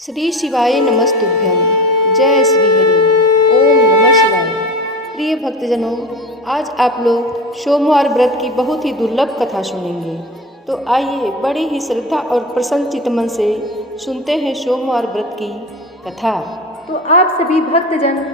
श्री शिवाय नमस्तुभ्यम। जय श्री हरि। ओम नमः शिवाय। प्रिय भक्तजनों, आज आप लोग सोमवार व्रत की बहुत ही दुर्लभ कथा सुनेंगे। तो आइए बड़ी ही श्रद्धा और प्रसन्न चित्त मन से सुनते हैं सोमवार व्रत की कथा। तो आप सभी भक्तजन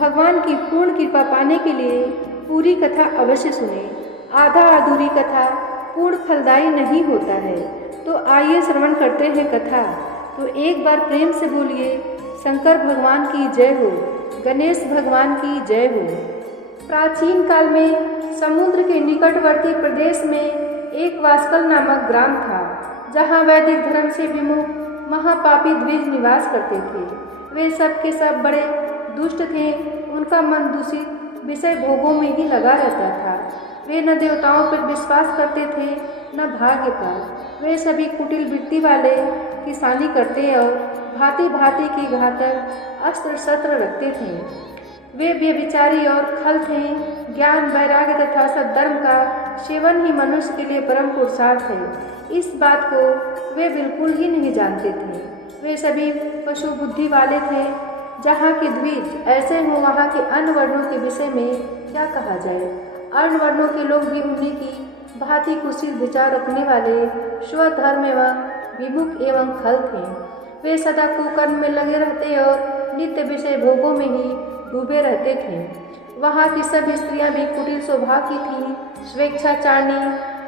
भगवान की पूर्ण कृपा पाने के लिए पूरी कथा अवश्य सुने। आधा अधूरी कथा पूर्ण फलदायी नहीं होता है। तो आइए श्रवण करते हैं कथा। तो एक बार प्रेम से बोलिए, शंकर भगवान की जय हो, गणेश भगवान की जय हो। प्राचीन काल में समुद्र के निकटवर्ती प्रदेश में एक वास्कल नामक ग्राम था, जहाँ वैदिक धर्म से विमुख महापापी द्विज निवास करते थे। वे सब के सब बड़े दुष्ट थे। उनका मन दूषित विषय भोगों में ही लगा रहता था। वे न देवताओं पर विश्वास करते थे न भाग्य पर। वे सभी कुटिल वृत्ति वाले, किसानी करते और भांति भांति की घातक अस्त्र शस्त्र रखते थे। वे व्यभिचारी और खल थे। ज्ञान, वैराग्य तथा सद्धर्म का सेवन ही मनुष्य के लिए परम पुरुषार्थ है, इस बात को वे बिल्कुल ही नहीं जानते थे। वे सभी पशु बुद्धि वाले थे। जहाँ के द्विज ऐसे हों, वहाँ के अन्य वर्णों के विषय में क्या कहा जाए। अन्य वर्णों के लोग भी उन्हीं की भांति कुशील विचार रखने वाले, स्वधर्म एवं विमुख एवं खल थे। वे सदा कुकर्म में लगे रहते और नित्य विषय भोगों में ही डूबे रहते थे। वहाँ की सब स्त्रियां भी कुटिल स्वभाव की थीं, स्वेच्छाचारणी,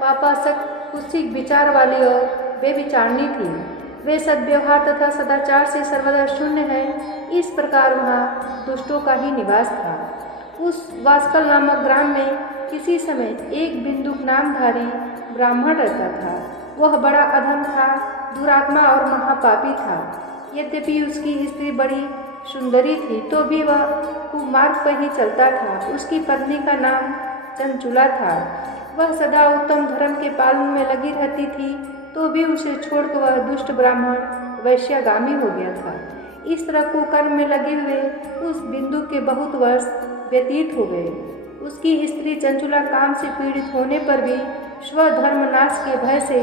पापासक्त, कुत्सित विचार वाली और बेविचारणी थी। वे सद्व्यवहार तथा सदाचार से सर्वदा शून्य हैं। इस प्रकार वहाँ दुष्टों का ही निवास था। उस वास्कल नामक ग्राम में किसी समय एक बिंदुक नामधारी ब्राह्मण रहता था। वह बड़ा अधम था, दुरात्मा और महापापी था। यद्यपि उसकी स्त्री बड़ी सुंदरी थी, तो भी वह कुमार्ग पर ही चलता था। उसकी पत्नी का नाम चंचुला था। वह सदा उत्तम धर्म के पालन में लगी रहती थी, तो भी उसे छोड़कर वह दुष्ट ब्राह्मण वैश्यागामी हो गया था। इस तरह कुकर्म में लगे हुए उस बिंदु के बहुत वर्ष व्यतीत हो गए। उसकी स्त्री चंचुला काम से पीड़ित होने पर भी स्वधर्म नाश के भय से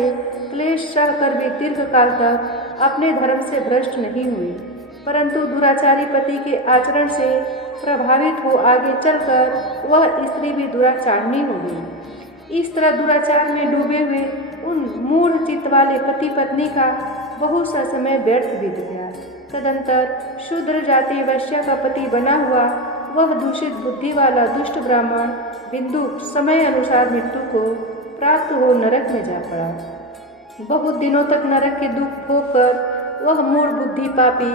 क्लेश सहकर भी दीर्घ काल तक अपने धर्म से भ्रष्ट नहीं हुई, परंतु दुराचारी पति के आचरण से प्रभावित हो आगे चलकर वह स्त्री भी दुराचारणी हो गई। इस तरह दुराचार में डूबे हुए उन मूढ़ चित्त वाले पति पत्नी का बहुत सा समय व्यर्थ बीत गया। तदंतर शूद्र जाति वैश्या का पति बना हुआ वह दूषित बुद्धि वाला दुष्ट ब्राह्मण बिंदु समय अनुसार मृत्यु को प्राप्त हो नरक में जा पड़ा। बहुत दिनों तक नरक के दुख भोगकर वह मूढ़ बुद्धि पापी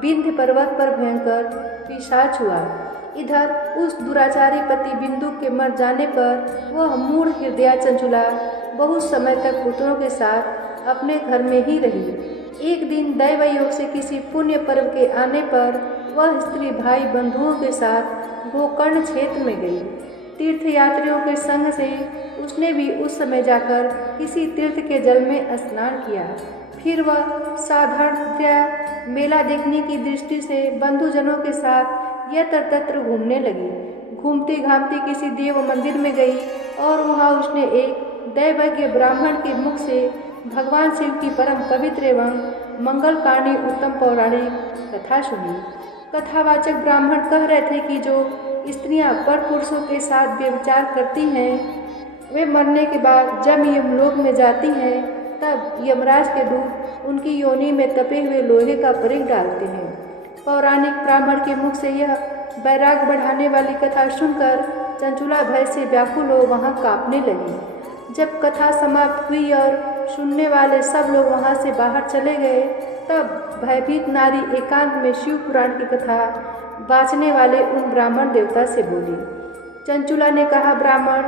विंध्य पर्वत पर भयंकर पिशाच हुआ। इधर उस दुराचारी पति बिंदु के मर जाने पर वह मूढ़ हृदया चंचुला बहुत समय तक पुत्रों के साथ अपने घर में ही रही। एक दिन दैव योग से किसी पुण्य पर्व के आने पर वह स्त्री भाई बंधुओं के साथ गोकर्ण क्षेत्र में गई। तीर्थ यात्रियों के संग से उसने भी उस समय जाकर किसी तीर्थ के जल में स्नान किया। फिर वह साधारणतया मेला देखने की दृष्टि से बंधुजनों के साथ यत्र तत्र घूमने लगी। घूमती घामती किसी देव मंदिर में गई और वहाँ उसने एक दैवज्ञ ब्राह्मण के मुख से भगवान शिव की परम पवित्र एवं मंगलकारिणी उत्तम पौराणिक कथा सुनी। कथावाचक ब्राह्मण कह रहे थे कि जो स्त्रियां पर पुरुषों के साथ व्यभिचार करती हैं, वे मरने के बाद जब यमलोक में जाती हैं, तब यमराज के दूत उनकी योनि में तपे हुए लोहे का परिघ डालते हैं। पौराणिक ब्राह्मण के मुख से यह वैराग बढ़ाने वाली कथा सुनकर चंचुला भय से व्याकुल हो वहाँ कांपने लगी। जब कथा समाप्त हुई और सुनने वाले सब लोग वहाँ से बाहर चले गए, तब भयभीत नारी एकांत में शिव पुराण की कथा बाँचने वाले उन ब्राह्मण देवता से बोली। चंचुला ने कहा, ब्राह्मण,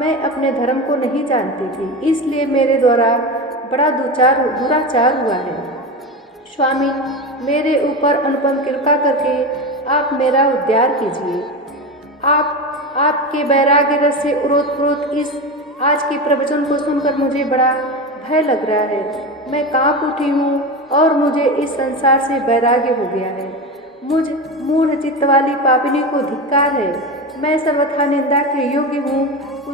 मैं अपने धर्म को नहीं जानती थी, इसलिए मेरे द्वारा बड़ा दुराचार हुआ है। स्वामी, मेरे ऊपर अनुपम कृपा करके आप मेरा उद्धार कीजिए। आपके वैराग्य रस से ओतप्रोत इस आज के प्रवचन को सुनकर मुझे बड़ा भय लग रहा है। मैं कांप उठी हूँ और मुझे इस संसार से वैराग्य हो गया है। मुझ मूढ़ चित्त वाली पापिनी को धिक्कार है। मैं सर्वथा निंदा के योग्य हूँ।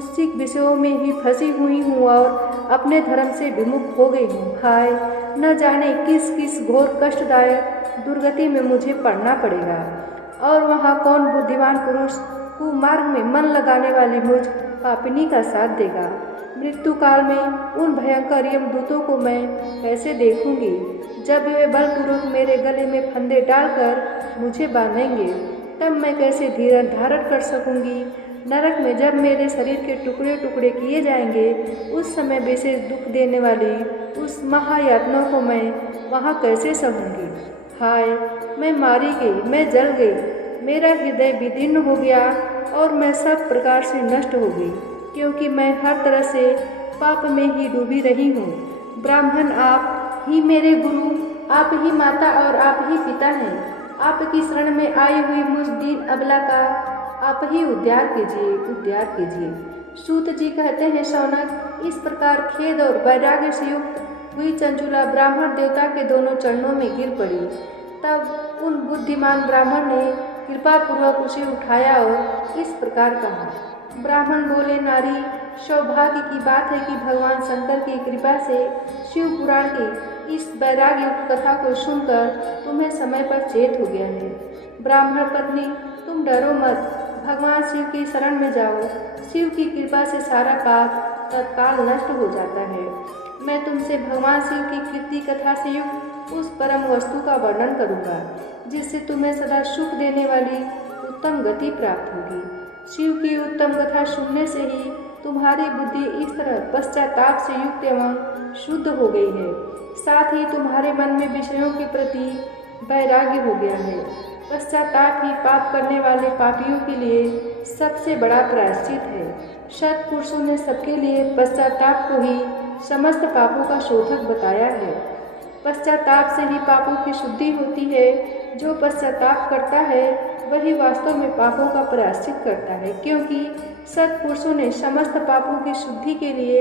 कुत्सित विषयों में ही फंसी हुई हूँ और अपने धर्म से विमुख हो गई हूँ। हाय, न जाने किस किस घोर कष्टदायक दुर्गति में मुझे पड़ना पड़ेगा, और वहाँ कौन बुद्धिमान पुरुष कुमार्ग में मन लगाने वाली मुझ पापिनी का साथ देगा। मृत्यु काल में उन भयंकर यमदूतों को मैं कैसे देखूंगी, जब वे बलपूर्वक मेरे गले में फंदे डालकर मुझे बांधेंगे, तब मैं कैसे धीरज धारण कर सकूंगी। नरक में जब मेरे शरीर के टुकड़े टुकड़े किए जाएंगे, उस समय विशेष दुख देने वाली उस महायातना को मैं वहाँ कैसे सहूँगी। हाय, मैं मारी गई, मैं जल गई, मेरा हृदय विदीर्ण हो गया और मैं सब प्रकार से नष्ट हो गई, क्योंकि मैं हर तरह से पाप में ही डूबी रही हूँ। ब्राह्मण, आप ही मेरे गुरु, आप ही माता और आप ही पिता हैं। आपकी शरण में आई हुई मुझ दीन अबला का आप ही उद्धार कीजिए, उद्धार कीजिए। सूत जी कहते हैं, शौनक, इस प्रकार खेद और वैराग्य से युक्त हुई चंचुला ब्राह्मण देवता के दोनों चरणों में गिर पड़ी। तब उन बुद्धिमान ब्राह्मण ने कृपा पूर्वक उसे उठाया और इस प्रकार कहा। ब्राह्मण बोले, नारी, सौभाग्य की बात है कि भगवान शंकर की कृपा से शिव पुराण की इस वैराग्य कथा को सुनकर तुम्हें समय पर चेत हो गया है। ब्राह्मण पत्नी, तुम डरो मत, भगवान शिव की शरण में जाओ। शिव की कृपा से सारा पाप तत्काल नष्ट हो जाता है। मैं तुमसे भगवान शिव की कीर्ति कथा से युक्त उस परम वस्तु का वर्णन करूँगा, जिससे तुम्हें सदा सुख देने वाली उत्तम गति प्राप्त होगी। शिव की उत्तम कथा सुनने से ही तुम्हारी बुद्धि इस तरह पश्चाताप से युक्त एवं शुद्ध हो गई है, साथ ही तुम्हारे मन में विषयों के प्रति वैराग्य हो गया है। पश्चाताप ही पाप करने वाले पापियों के लिए सबसे बड़ा प्रायश्चित है। सत्पुरुषों ने सबके लिए पश्चाताप को ही समस्त पापों का शोधक बताया है। पश्चाताप से ही पापों की शुद्धि होती है। जो पश्चाताप करता है वही वास्तव में पापों का प्रायश्चित करता है, क्योंकि सत्पुरुषों ने समस्त पापों की शुद्धि के लिए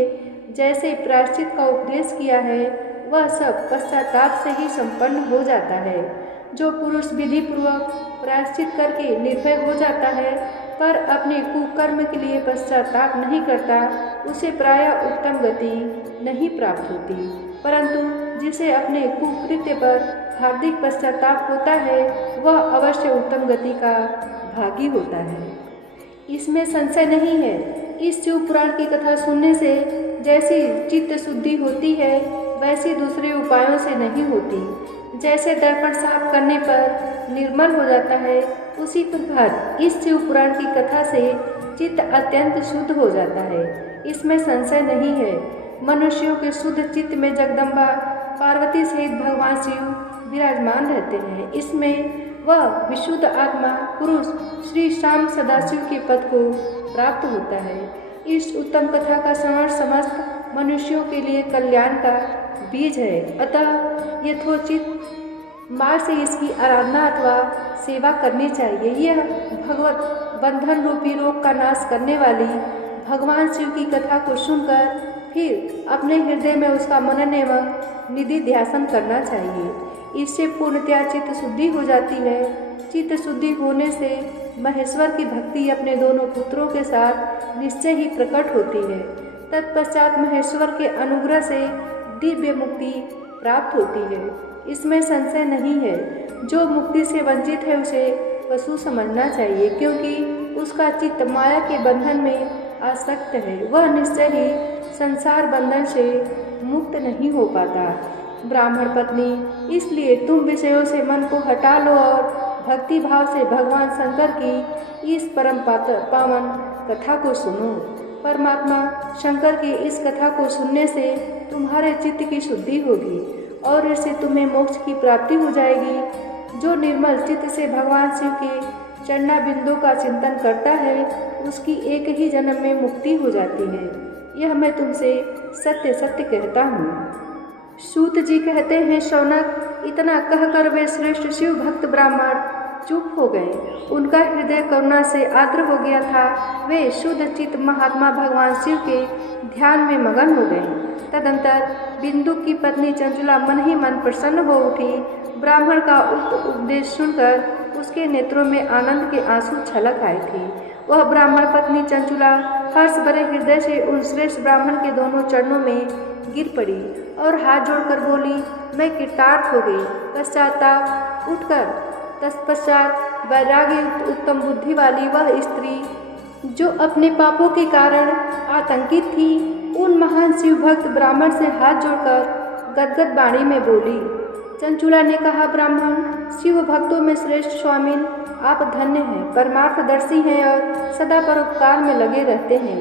जैसे प्रायश्चित का उपदेश किया है, वह सब पश्चाताप से ही संपन्न हो जाता है। जो पुरुष विधि पूर्वक प्रायश्चित करके निर्भय हो जाता है, पर अपने कुकर्म के लिए पश्चाताप नहीं करता, उसे प्रायः उत्तम गति नहीं प्राप्त होती, परंतु जिसे अपने कुकृत्य पर हार्दिक पश्चाताप होता है, वह अवश्य उत्तम गति का भागी होता है। इसमें संशय नहीं है। इस शिव पुराण की कथा सुनने से जैसी चित्त शुद्धि होती है, वैसी दूसरे उपायों से नहीं होती। जैसे दर्पण साफ करने पर निर्मल हो जाता है, उसी प्रकार इस शिव पुराण की कथा से चित्त अत्यंत शुद्ध हो जाता है। इसमें संशय नहीं है। मनुष्यों के शुद्ध चित्त में जगदम्बा पार्वती सहित भगवान शिव विराजमान रहते हैं। इसमें वह विशुद्ध आत्मा पुरुष श्री श्याम सदाशिव के पद को प्राप्त होता है। इस उत्तम कथा का श्रवण समस्त मनुष्यों के लिए कल्याण का बीज है। अतः यथोचित मार्ग से इसकी आराधना अथवा सेवा करनी चाहिए। यह भगवत बंधन रूपी रोग का नाश करने वाली भगवान शिव की कथा को सुनकर फिर अपने हृदय में उसका मनन एवं निधि ध्यान करना चाहिए। इससे पूर्णतया चित्त शुद्धि हो जाती है। चित्त शुद्धि होने से महेश्वर की भक्ति अपने दोनों पुत्रों के साथ निश्चय ही प्रकट होती है। तत्पश्चात महेश्वर के अनुग्रह से दिव्य मुक्ति प्राप्त होती है। इसमें संशय नहीं है। जो मुक्ति से वंचित है उसे पशु समझना चाहिए, क्योंकि उसका चित्त माया के बंधन में आसक्त है। वह निश्चय ही संसार बंधन से मुक्त नहीं हो पाता। ब्राह्मण पत्नी, इसलिए तुम विषयों से मन को हटा लो और भक्ति भाव से भगवान शंकर की इस परम पावन कथा को सुनो। परमात्मा शंकर की इस कथा को सुनने से तुम्हारे चित्त की शुद्धि होगी और इससे तुम्हें मोक्ष की प्राप्ति हो जाएगी। जो निर्मल चित्त से भगवान शिव के चरना बिंदु का चिंतन करता है, उसकी एक ही जन्म में मुक्ति हो जाती है। यह मैं तुमसे सत्य सत्य कहता हूँ। सूत जी कहते हैं, शौनक, इतना कहकर वे श्रेष्ठ शिव भक्त ब्राह्मण चुप हो गए। उनका हृदय करुणा से आर्द्र हो गया था। वे शुद्ध चित्त महात्मा भगवान शिव के ध्यान में मगन हो गए। तदंतर बिंदु की पत्नी चंचुला मन ही मन प्रसन्न हो उठी। ब्राह्मण का उपदेश सुनकर उसके नेत्रों में आनंद के आंसू छलक आए थे वह ब्राह्मण पत्नी चंचुला हर्ष भरे हृदय से उन श्रेष्ठ ब्राह्मण के दोनों चरणों में गिर पड़ी और हाथ जोड़कर बोली, मैं कृतार्थ हो गई। पश्चाताप उठकर तत्पश्चात वैराग्य उत्तम बुद्धि वाली वह स्त्री जो अपने पापों के कारण आतंकित थी, उन महान शिव भक्त ब्राह्मण से हाथ जोड़कर गदगद वाणी में बोली। चंचुला ने कहा, ब्राह्मण, शिव भक्तों में श्रेष्ठ स्वामिन, आप धन्य हैं, परमार्थदर्शी हैं और सदा परोपकार में लगे रहते हैं,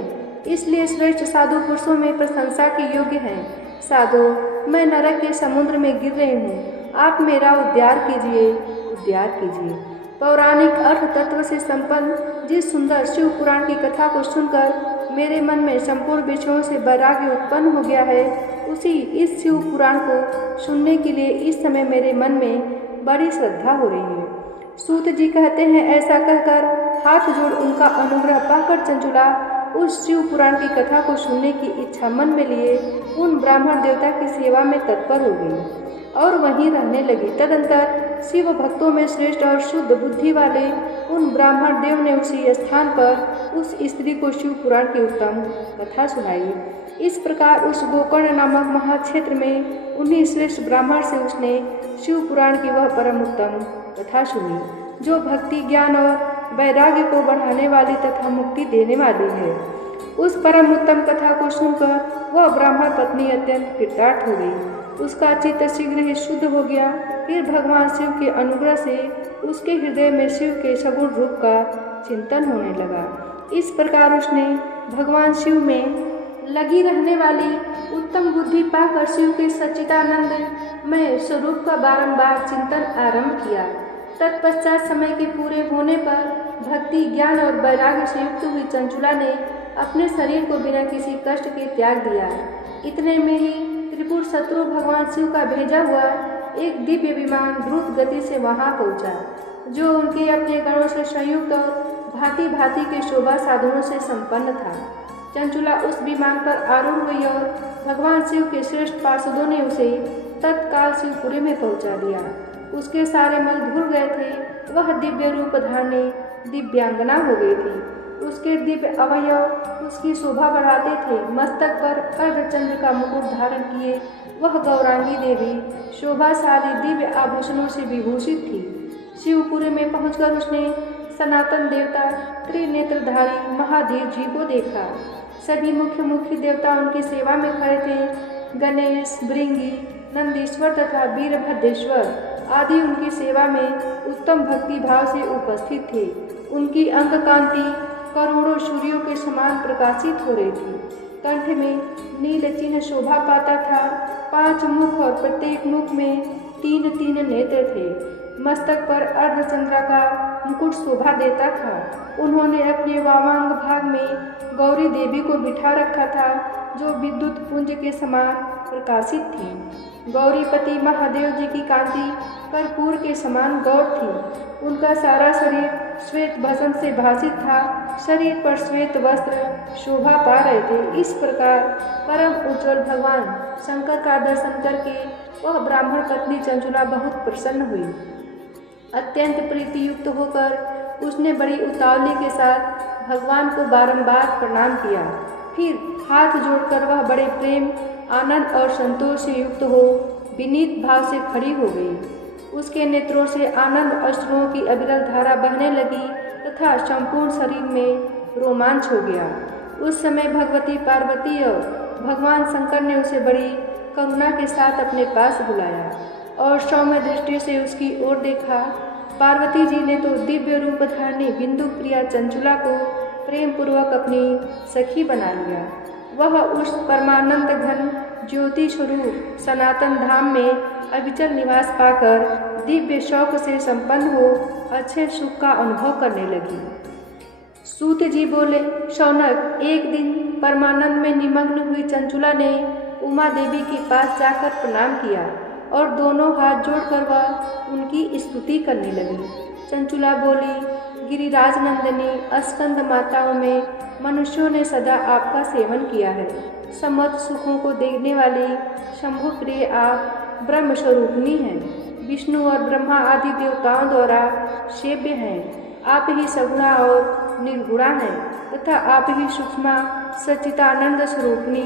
इसलिए श्रेष्ठ साधु पुरुषों में प्रशंसा के योग्य हैं। साधु, मैं नरक के समुद्र में गिर रही हूँ, आप मेरा उद्धार कीजिए, उद्धार कीजिए। पौराणिक अर्थ तत्व से संपन्न जिस सुंदर शिव पुराण की कथा को सुनकर मेरे मन में संपूर्ण विषयों से वैराग्य उत्पन्न हो गया है, उसी इस शिव पुराण को सुनने के लिए इस समय मेरे मन में बड़ी श्रद्धा हो रही है। सूत जी कहते हैं, ऐसा कहकर हाथ जोड़ उनका अनुग्रह पाकर चंचुला उस शिव पुराण की कथा को सुनने की इच्छा मन में लिए उन ब्राह्मण देवता की सेवा में तत्पर हो गई और वहीं रहने लगी। तदंतर शिव भक्तों में श्रेष्ठ और शुद्ध बुद्धि वाले उन ब्राह्मण देव ने उसी स्थान पर उस स्त्री को शिव पुराण की उत्तम कथा सुनाई। इस प्रकार उस गोकर्ण नामक महाक्षेत्र में उन्हीं श्रेष्ठ ब्राह्मण से उसने शिव पुराण की वह परम उत्तम कथा सुनी, जो भक्ति, ज्ञान और वैराग्य को बढ़ाने वाली तथा मुक्ति देने वाली है। उस परम उत्तम कथा को सुनकर वह ब्राह्मण पत्नी अत्यंत कृतार्थ हो गई। उसका चित्त शीघ्र ही शुद्ध हो गया। फिर भगवान शिव के अनुग्रह से उसके हृदय में शिव के सगुण रूप का चिंतन होने लगा। इस प्रकार उसने भगवान शिव में लगी रहने वाली उत्तम बुद्धि पाकर शिव के सच्चिदानंद में स्वरूप का बारंबार चिंतन आरंभ किया। तत्पश्चात समय के पूरे होने पर भक्ति, ज्ञान और वैराग्य से युक्त हुई चंचुला ने अपने शरीर को बिना किसी कष्ट के त्याग दिया। इतने में ही त्रिपुर शत्रु भगवान शिव का भेजा हुआ एक दिव्य विमान द्रुत गति से वहां पहुंचा, जो उनके अपने गणों से संयुक्त और भांति भांति के शोभा साधनों से संपन्न था। चंचुला उस विमान पर आरूढ़ हुई और भगवान शिव के श्रेष्ठ पार्षदों ने उसे तत्काल शिवपुरी में पहुंचा दिया। उसके सारे मल धुल गए थे। वह दिव्य रूप धारणी दिव्यांगना हो गई थी। उसके दिव्य अवयव उसकी शोभा बढ़ाते थे। मस्तक पर अर्धचंद्र का मुकुट धारण किए वह गौरांगी देवी शोभाशाली दिव्य आभूषणों से विभूषित थी। शिवपुरी में पहुंचकर उसने सनातन देवता त्रिनेत्रधारी महादेव जी को देखा। सभी मुख्य देवता उनकी सेवा में खड़े थे। गणेश, भृंगी, नंदीश्वर तथा वीरभद्रेश्वर आदि उनकी सेवा में उत्तम भक्ति भाव से उपस्थित थे। उनकी अंग कांति करोड़ों सूर्यों के समान प्रकाशित हो रही थी। कंठ में नील चिन्ह शोभा पाता था। 5 मुख और प्रत्येक मुख में 3 नेत्र थे। मस्तक पर अर्धचंद्रा का मुकुट शोभा देता था। उन्होंने अपने वामांग भाग में गौरी देवी को बिठा रखा था, जो विद्युत पुंज के समान प्रकाशित थी। गौरीपति महादेव जी की कांति कर्पूर के समान गौर थी। उनका सारा शरीर श्वेत भस्म से भासित था। शरीर पर श्वेत वस्त्र शोभा पा रहे थे। इस प्रकार परम उज्ज्वल भगवान शंकर का दर्शन करके वह ब्राह्मण पत्नी चंचुला बहुत प्रसन्न हुई। अत्यंत प्रीति युक्त होकर उसने बड़ी उतावली के साथ भगवान को बारंबार प्रणाम किया। फिर हाथ जोड़कर वह बड़े प्रेम, आनंद और संतोष से युक्त हो विनीत भाव से खड़ी हो गई। उसके नेत्रों से आनंद अश्रुओं की अविरल धारा बहने लगी तथा संपूर्ण शरीर में रोमांच हो गया। उस समय भगवती पार्वती और भगवान शंकर ने उसे बड़ी करुणा के साथ अपने पास बुलाया और सौम्य दृष्टि से उसकी ओर देखा। पार्वती जी ने तो दिव्य रूप धारणी बिंदु प्रिया चंचुला को प्रेम पूर्वक अपनी सखी बना लिया। वह उस परमानंद घन ज्योति स्वरूप सनातन धाम में अविचल निवास पाकर दिव्य शौक से संपन्न हो अच्छे सुख का अनुभव करने लगी। सूत जी बोले, शौनक, एक दिन परमानंद में निमग्न हुई चंचुला ने उमा देवी के पास जाकर प्रणाम किया और दोनों हाथ जोड़कर वह उनकी स्तुति करने लगी। चंचुला बोली, गिरिराज नंदिनी स्कंद माताओं में मनुष्यों ने सदा आपका सेवन किया है। समस्त सुखों को देखने वाली शंभु प्रिय आप ब्रह्म स्वरूपिणी हैं। विष्णु और ब्रह्मा आदि देवताओं द्वारा सेव्य हैं। आप ही सगुणा और निर्गुणा है तथा आप ही सूक्ष्म सच्चिदानंद स्वरूपिणी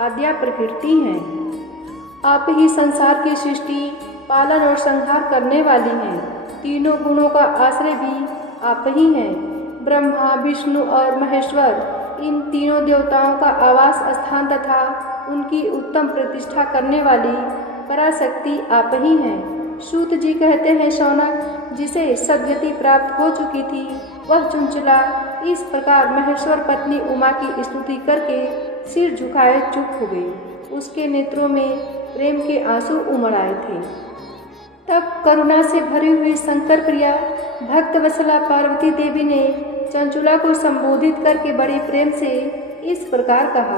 आद्या प्रकृति हैं। आप ही संसार की सृष्टि, पालन और संहार करने वाली हैं। तीनों गुणों का आश्रय भी आप ही हैं। ब्रह्मा, विष्णु और महेश्वर, इन तीनों देवताओं का आवास स्थान तथा उनकी उत्तम प्रतिष्ठा करने वाली पराशक्ति आप ही हैं। सूत जी कहते हैं, शौनक, जिसे सद्गति प्राप्त हो चुकी थी, वह चंचुला इस प्रकार महेश्वर पत्नी उमा की स्तुति करके सिर झुकाए चुप हो गई। उसके नेत्रों में प्रेम के आंसू उमड़ आए थे। तब करुणा से भरी हुई शंकर प्रिया भक्त वत्सला पार्वती देवी ने चंचुला को संबोधित करके बड़े प्रेम से इस प्रकार कहा।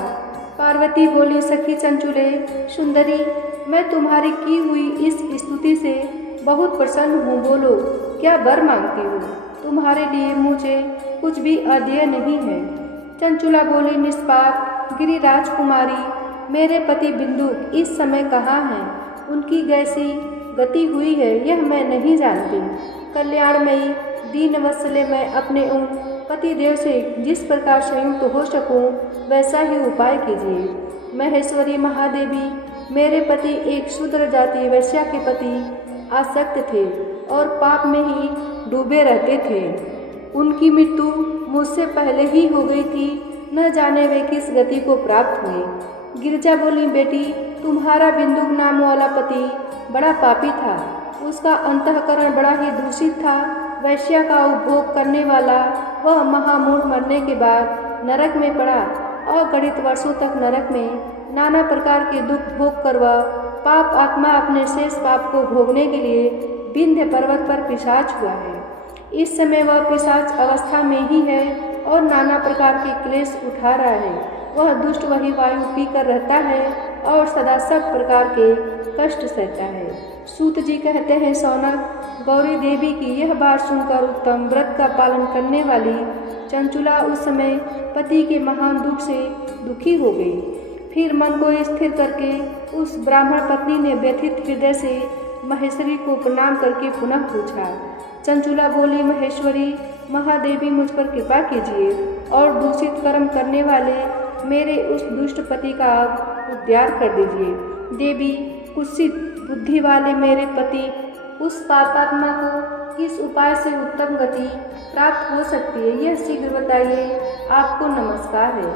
पार्वती बोली, सखी चंचुले, सुंदरी, मैं तुम्हारी की हुई इस स्तुति से बहुत प्रसन्न हूँ। बोलो, क्या वर मांगती हो? तुम्हारे लिए मुझे कुछ भी अदेय नहीं है। चंचुला बोली, निष्पाप गिरिराज कुमारी, मेरे पति बिंदु इस समय कहाँ हैं? उनकी कैसी गति हुई है यह मैं नहीं जानती। कल्याणमयी दीनवत्सले, मैं अपने उन पतिदेव से जिस प्रकार संयुक्त हो सकूं वैसा ही उपाय कीजिए। महेश्वरी महादेवी, मेरे पति एक शूद्र जाति वैश्या के प्रति आसक्त थे और पाप में ही डूबे रहते थे। उनकी मृत्यु मुझसे पहले ही हो गई थी, न जाने वे किस गति को प्राप्त हुए। गिरिजा बोली, बेटी, तुम्हारा बिंदु नाम वाला पति बड़ा पापी था। उसका अंतःकरण बड़ा ही दूषित था। वैश्या का उपभोग करने वाला वह महामूढ़ मरने के बाद नरक में पड़ा। अगणित वर्षों तक नरक में नाना प्रकार के दुख भोग कर वह पाप आत्मा अपने शेष पाप को भोगने के लिए विंध्य पर्वत पर पिशाच हुआ है। इस समय वह पिशाच अवस्था में ही है और नाना प्रकार के क्लेश उठा रहा है। वह दुष्ट वही वायु पीकर रहता है और सदा सब प्रकार के कष्ट सहता है। सूत जी कहते हैं, शौनक, गौरी देवी की यह बात सुनकर उत्तम व्रत का पालन करने वाली चंचुला उस समय पति के महान दुख से दुखी हो गई। फिर मन को स्थिर करके उस ब्राह्मण पत्नी ने व्यथित हृदय से महेश्वरी को प्रणाम करके पुनः पूछा। चंचुला बोली, महेश्वरी महादेवी, मुझ पर कृपा कीजिए और दूषित कर्म करने वाले मेरे उस दुष्ट पति का उद्धार कर दीजिए। देवी, कुत्सित बुद्धि वाले मेरे पति उस पापात्मा को किस उपाय से उत्तम गति प्राप्त हो सकती है, यह शीघ्र बताइए। आपको नमस्कार है।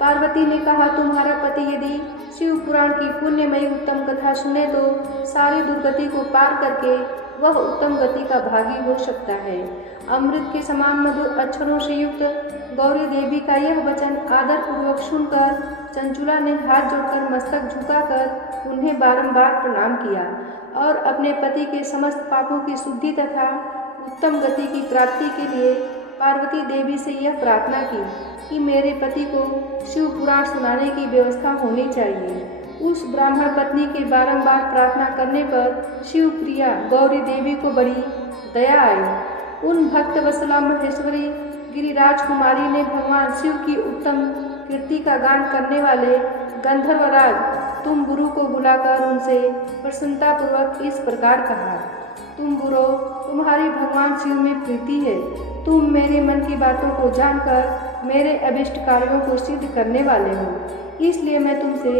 पार्वती ने कहा, तुम्हारा पति यदि शिव पुराण की पुण्यमयी उत्तम कथा सुने तो सारी दुर्गति को पार करके वह उत्तम गति का भागी हो सकता है। अमृत के समान मधुर अक्षरों से युक्त गौरी देवी का यह वचन आदरपूर्वक सुनकर चंचुला ने हाथ जोड़कर मस्तक झुकाकर उन्हें बारंबार प्रणाम किया और अपने पति के समस्त पापों की शुद्धि तथा उत्तम गति की प्राप्ति के लिए पार्वती देवी से यह प्रार्थना की कि मेरे पति को शिव पुराण सुनाने की व्यवस्था होनी चाहिए। उस ब्राह्मण पत्नी के बारंबार प्रार्थना करने पर शिव प्रिया गौरी देवी को बड़ी दया आई। उन भक्त वत्सला महेश्वरी गिरिराज कुमारी ने भगवान शिव की उत्तम कीर्ति का गान करने वाले गंधर्वराज तुम्बुरु को बुलाकर उनसे प्रसन्नतापूर्वक इस प्रकार कहा, तुम्बुरो, तुम्हारी भगवान शिव में प्रीति है। तुम मेरे मन की बातों को जानकर मेरे अभिष्ट कार्यों को सिद्ध करने वाले हो, इसलिए मैं तुमसे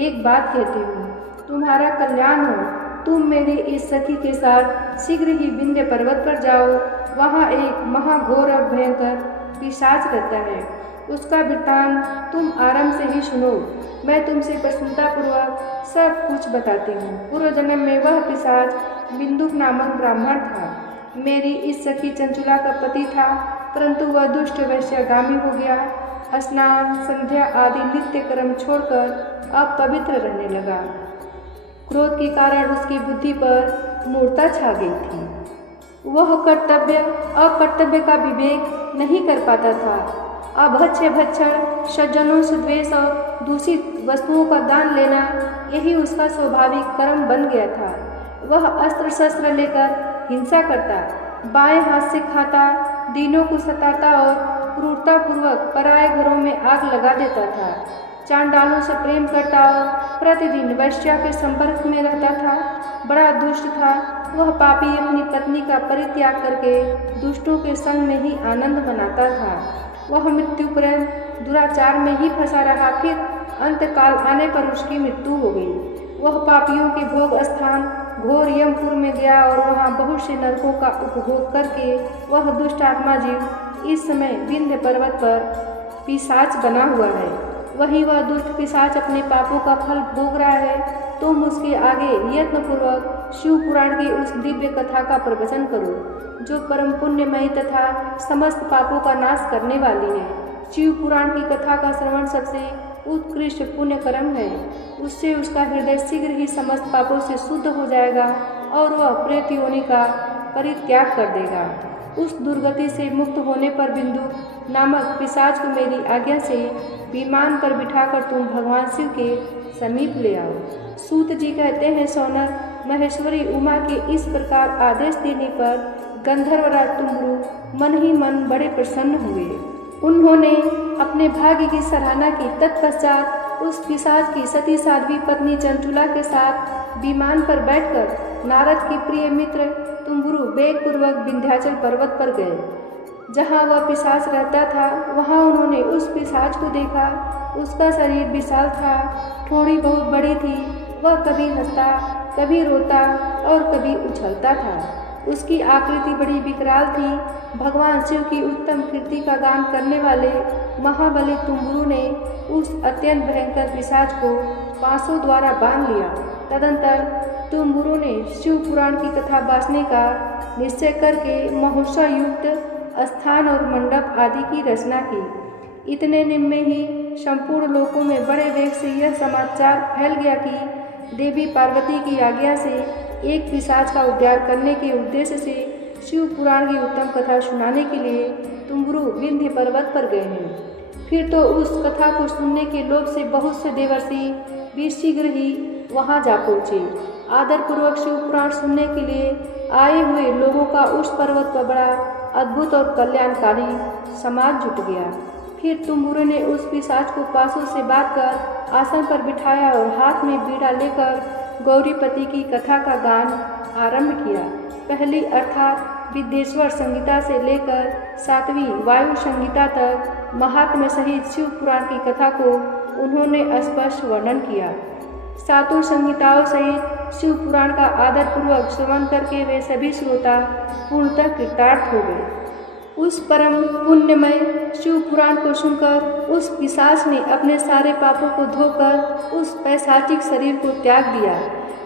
एक बात कहती हूँ, तुम्हारा कल्याण हो। तुम मेरी इस सखी के साथ शीघ्र ही विंध्य पर्वत पर जाओ। वहाँ एक महाघोर और भयंकर पिशाच रहता है। उसका वृत्तांत तुम आराम से ही सुनो। मैं तुमसे प्रसन्नतापूर्वक सब कुछ बताती हूँ। पूर्व जन्म में वह पिशाच बिंदुक नामक ब्राह्मण था। मेरी इस सखी चंचुला का पति था, परंतु वह दुष्ट वैश्यगामी हो गया। स्नान, संध्या आदि नित्य कर्म छोड़कर अपवित्र रहने लगा। क्रोध के कारण उसकी बुद्धि पर मूर्ता छा गई थी। वह कर्तव्य अकर्तव्य का विवेक नहीं कर पाता था। अभक्ष्य भक्षण, सज्जनों से द्वेष और दूषित वस्तुओं का दान लेना यही उसका स्वाभाविक कर्म बन गया था। वह अस्त्र शस्त्र लेकर हिंसा करता, बाएं हाथ से खाता, दीनों को सताता और क्रूरतापूर्वक पराये घरों में आग लगा देता था। चांडालों से प्रेम करता और प्रतिदिन वैश्या के संपर्क में रहता था। बड़ा दुष्ट था वह पापी अपनी पत्नी का परित्याग करके दुष्टों के संग में ही आनंद मनाता था। वह मृत्युपर्यंत दुराचार में ही फंसा रहा, फिर अंतकाल आने पर उसकी मृत्यु हो गई। वह पापियों के भोग स्थान घोर यमपुर में गया और वहाँ बहुत से नरकों का उपभोग करके वह दुष्ट आत्मा जीव इस समय विंध्य पर्वत पर पिशाच बना हुआ है। वही वह दुष्ट पिशाच अपने पापों का फल भोग रहा है। तुम उसके आगे यत्नपूर्वक शिव पुराण की उस दिव्य कथा का प्रवचन करो, जो परम पुण्यमयी तथा समस्त पापों का नाश करने वाली है। शिव पुराण की कथा का श्रवण सबसे उत्कृष्ट पुण्य कर्म है। उससे उसका हृदय शीघ्र ही समस्त पापों से शुद्ध हो जाएगा और वह प्रेत योनि का परित्याग कर देगा। उस दुर्गति से मुक्त होने पर बिंदु नामक पिशाच को मेरी आज्ञा से विमान पर बिठाकर तुम भगवान शिव के समीप ले आओ। सूत जी कहते हैं, सौनक, महेश्वरी उमा के इस प्रकार आदेश देने पर गंधर्वराज तुम्बरु मन ही मन बड़े प्रसन्न हुए। उन्होंने अपने भाग्य की सराहना की। तत्पश्चात उस पिशाच की सती साध्वी पत्नी चंचुला के साथ विमान पर बैठकर नारद की प्रिय मित्र तुम्बरु वेगपूर्वक विंध्याचल पर्वत पर गए। जहाँ वह पिशाच रहता था, वहाँ उन्होंने उस पिशाच को देखा। उसका शरीर विशाल था, ठोड़ी बहुत बड़ी थी। वह कभी हंसता, कभी रोता और कभी उछलता था। उसकी आकृति बड़ी विकराल थी। भगवान शिव की उत्तम कीर्ति का गान करने वाले महाबली तुम्बरु ने उस अत्यंत भयंकर पिशाच को पांसों द्वारा बांध लिया। तदंतर तुम्बरु ने शिव पुराण की कथा बांटने का निश्चय करके महोत्सव युक्त स्थान और मंडप आदि की रचना की। इतने दिन में ही संपूर्ण लोकों में बड़े वेग से यह समाचार फैल गया कि देवी पार्वती की आज्ञा से एक पिशाच का उद्धार करने के उद्देश्य से शिव पुराण की उत्तम कथा सुनाने के लिए तुम्बरु विंध्य पर्वत पर गए हैं। फिर तो उस कथा को सुनने के लोभ से बहुत से देवर्षि भी शीघ्र ही वहां जा पहुँचे। आदरपूर्वक शिव पुराण सुनने के लिए आए हुए लोगों का उस पर्वत पर बड़ा अद्भुत और कल्याणकारी समाज जुट गया। फिर तुम्बरु ने उस पिशाच को पासों से बांधकर आसन पर बिठाया और हाथ में बीड़ा लेकर गौरीपति की कथा का गान आरंभ किया। पहली अर्थात विद्येश्वर संहिता से लेकर 7वीं वायु संहिता तक महात्म्य सहित शिव पुराण की कथा को उन्होंने स्पष्ट वर्णन किया। 7 संहिताओं सहित शिव पुराण का आदरपूर्वक श्रवण करके वे सभी श्रोता पूर्णतः कृतार्थ हो गए। उस परम पुण्यमय शिव पुराण को सुनकर उस पिशाच ने अपने सारे पापों को धोकर उस पैशाचिक शरीर को त्याग दिया।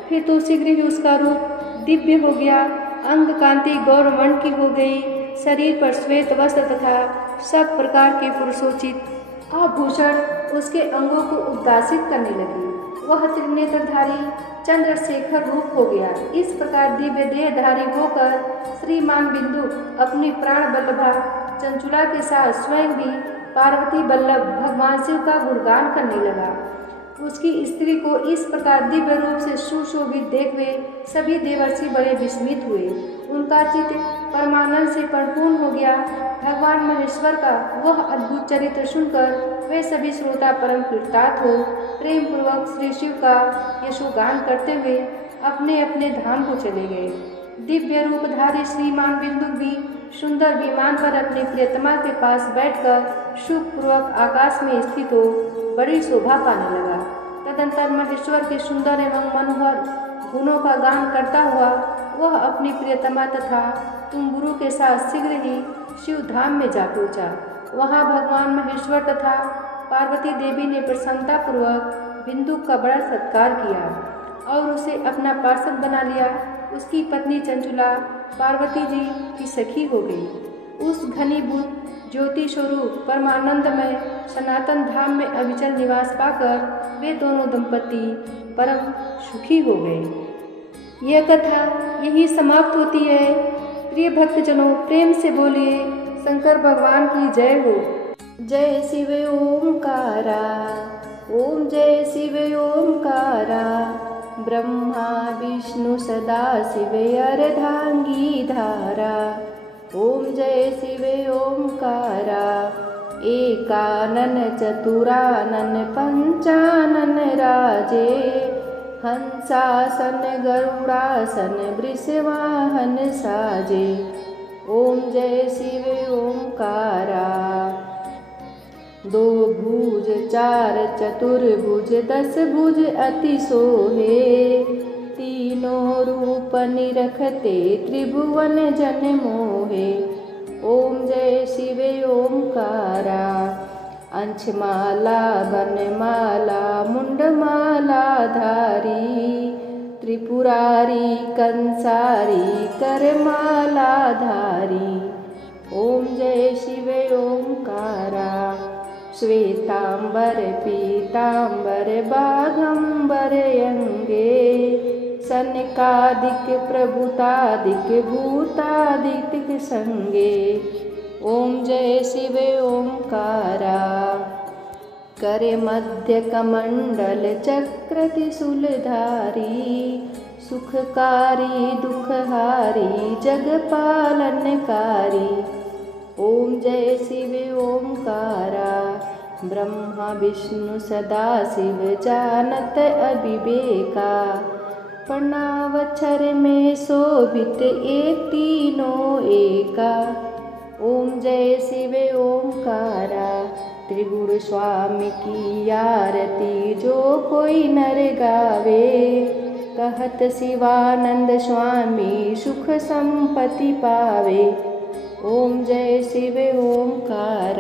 फिर तो शीघ्र ही उसका रूप दिव्य हो गया, अंग कांति गौरवर्ण की हो गई। शरीर पर श्वेत वस्त्र तथा सब प्रकार के पुरुषोचित आभूषण उसके अंगों को उद्दासित करने लगे। वह त्रिनेत्रधारी चंद्रशेखर रूप हो गया। इस प्रकार दिव्य देहधारी होकर श्रीमान बिंदु अपनी प्राण बल्लभा चंचुला के साथ स्वयं भी पार्वती बल्लभ भगवान शिव का गुणगान करने लगा। उसकी स्त्री को इस प्रकार दिव्य रूप से सुशोभित देख वे सभी देवर्षि बड़े विस्मित हुए। उनका चित्त परमानंद से परिपूर्ण हो गया। भगवान महेश्वर का वह अद्भुत चरित्र सुनकर वे सभी श्रोता परम कृतार्थ हो प्रेम पूर्वक श्री शिव का यशोगान करते हुए अपने अपने धाम को चले गए। दिव्य रूपधारी श्रीमान बिंदु भी सुंदर विमान पर अपने प्रियतमा के पास बैठकर सुखपूर्वक आकाश में स्थित हो बड़ी शोभा पाने लगा। तदंतर महेश्वर के सुंदर एवं मनोहर गुणों का गान करता हुआ वह अपनी प्रियतमा तथा तुम्बरु के साथ शीघ्र ही शिव धाम में जा पहुँचा। वहाँ भगवान महेश्वर तथा पार्वती देवी ने प्रसन्नता पूर्वक बिंदु का बड़ा सत्कार किया और उसे अपना पार्षद बना लिया। उसकी पत्नी चंचुला पार्वती जी की सखी हो गई। उस घनीभूत ज्योति स्वरूप परमानंदमय सनातन धाम में अविचल निवास पाकर वे दोनों दंपति परम सुखी हो गए। यह कथा यही समाप्त होती है। प्रिय भक्तजनों, प्रेम से बोलिए शंकर भगवान की जय हो। जय शिव ओंकारा, ओम जय शिव ओंकारा। ब्रह्मा विष्णु सदा शिव अर्धांगी धारा। ओम जय शिव ओंकारा। एकानन चतुरानन पंचानन राजे। हंसासन गरुड़ासन वृषवाहन साजे। ओम जय शिव ओमकारा। दो भुज चार चतुर्भुज 10 भुज अति सोहे। तीनों रूप निरखते त्रिभुवन जन मोहे। ओम जय शिव ओमकारा। अंशमाला वनमाला मुंडमाला धारी। त्रिपुरारी कंसारी करमाला धारी। ओम जय शिव ओमकारा। श्वेतांबर पीतांबर बाघंबर अंगे। सनकादिक प्रभुतादिक भूतादिक संगे। ओम जय शिव ओमकारा। करे मध्य कमंडल चक्र त्रिशूलधारी। सुखकारी दुखहारी जगपालनकारी। ओम जय शिव ओमकारा। ब्रह्मा विष्णु सदाशिव जानत अविवेका। प्रणावक्षर में शोभित ये तीनों एका। ओम जय शिव ओमकारा। त्रिगुण स्वामी की आरती जो कोई नर गावे। कहत शिवानंद स्वामी सुख संपत्ति पावे। ओम जय शिव ओमकारा।